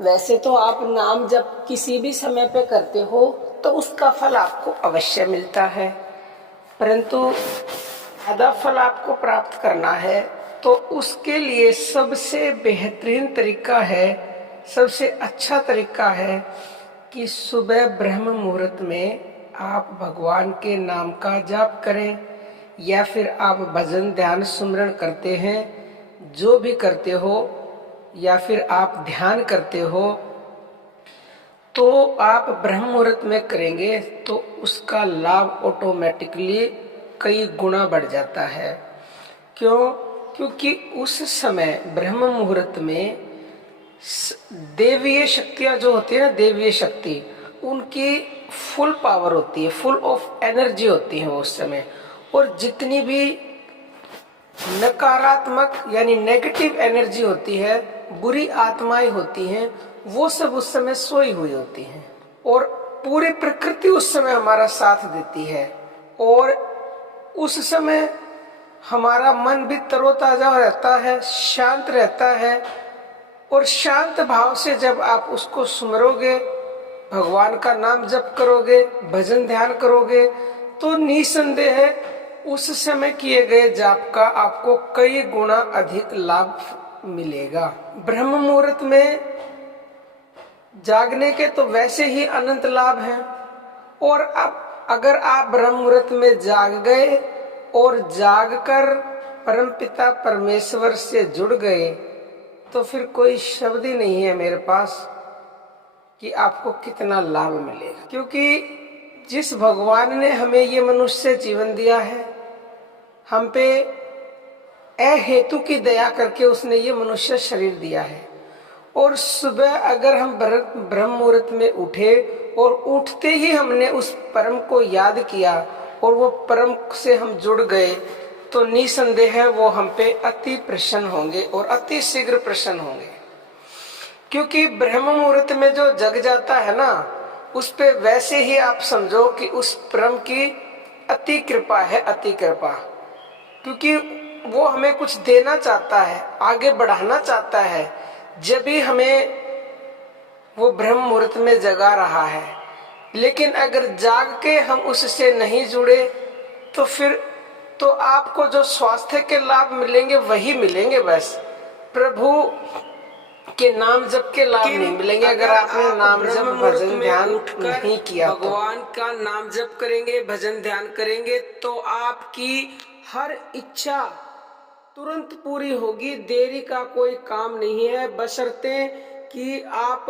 वैसे तो आप नाम जब किसी भी समय पे करते हो तो उसका फल आपको अवश्य मिलता है, परंतु ज़्यादा फल आपको प्राप्त करना है तो उसके लिए सबसे बेहतरीन तरीका है, सबसे अच्छा तरीका है कि सुबह ब्रह्म मुहूर्त में आप भगवान के नाम का जाप करें, या फिर आप भजन ध्यान सुमरण करते हैं, जो भी करते हो, या फिर आप ध्यान करते हो, तो आप ब्रह्म मुहूर्त में करेंगे तो उसका लाभ ऑटोमेटिकली कई गुना बढ़ जाता है। क्यों? क्योंकि उस समय ब्रह्म मुहूर्त में देवीय शक्तियां जो होती है ना, देवीय शक्ति, उनकी फुल पावर होती है, फुल ऑफ एनर्जी होती है उस समय। और जितनी भी नकारात्मक यानी नेगेटिव एनर्जी होती है, बुरी आत्माएं होती हैं, वो सब उस समय सोई हुई होती हैं। और पूरी प्रकृति उस समय हमारा साथ देती है, और उस समय हमारा मन भी तरोताजा रहता है, शांत रहता है। और शांत भाव से जब आप उसको सुमरोगे, भगवान का नाम जप करोगे, भजन ध्यान करोगे, तो निसंदेह उस समय किए गए जाप का आपको कई गुना अधिक लाभ मिलेगा। ब्रह्म मुहूर्त में जागने के तो वैसे ही अनंत लाभ हैं, और अब अगर आप ब्रह्म मुहूर्त में जाग गए और जागकर परमपिता परमेश्वर से जुड़ गए, तो फिर कोई शब्द ही नहीं है मेरे पास कि आपको कितना लाभ मिलेगा। क्योंकि जिस भगवान ने हमें ये मनुष्य जीवन दिया है, हम पे अहेतु की दया करके उसने ये मनुष्य शरीर दिया है। और सुबह अगर हम ब्रह्म मुहूर्त में उठे और उठते ही हमने उस परम को याद किया और वो परम से हम जुड़ गए, तो निसंदेह वो हम पे अति प्रसन्न होंगे और अति शीघ्र प्रसन्न होंगे। क्योंकि ब्रह्म मुहूर्त में जो जग जाता है ना, उस पे वैसे ही आप समझो कि उस परम की अति कृपा है, अति कृपा। क्योंकि वो हमें कुछ देना चाहता है, आगे बढ़ाना चाहता है, जब भी हमें वो ब्रह्म मुहूर्त में जगा रहा है। लेकिन अगर जाग के हम उससे नहीं जुड़े तो फिर तो आपको जो स्वास्थ्य के लाभ मिलेंगे वही मिलेंगे, बस प्रभु के नाम जप के लाभ नहीं मिलेंगे। अगर आपने नाम जप भजन ध्यान नहीं किया, भगवान का नाम जप करेंगे, भजन ध्यान करेंगे, तो आपकी हर इच्छा तुरंत पूरी होगी। देरी का कोई काम नहीं है, बशर्ते कि आप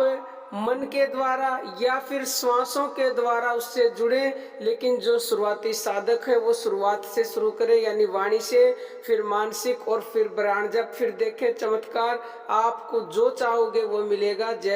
मन के द्वारा या फिर श्वासों के द्वारा उससे जुड़े। लेकिन जो शुरुआती साधक है वो शुरुआत से शुरू करे, यानी वाणी से, फिर मानसिक, और फिर प्राण जप, फिर देखे चमत्कार। आपको जो चाहोगे वो मिलेगा। जय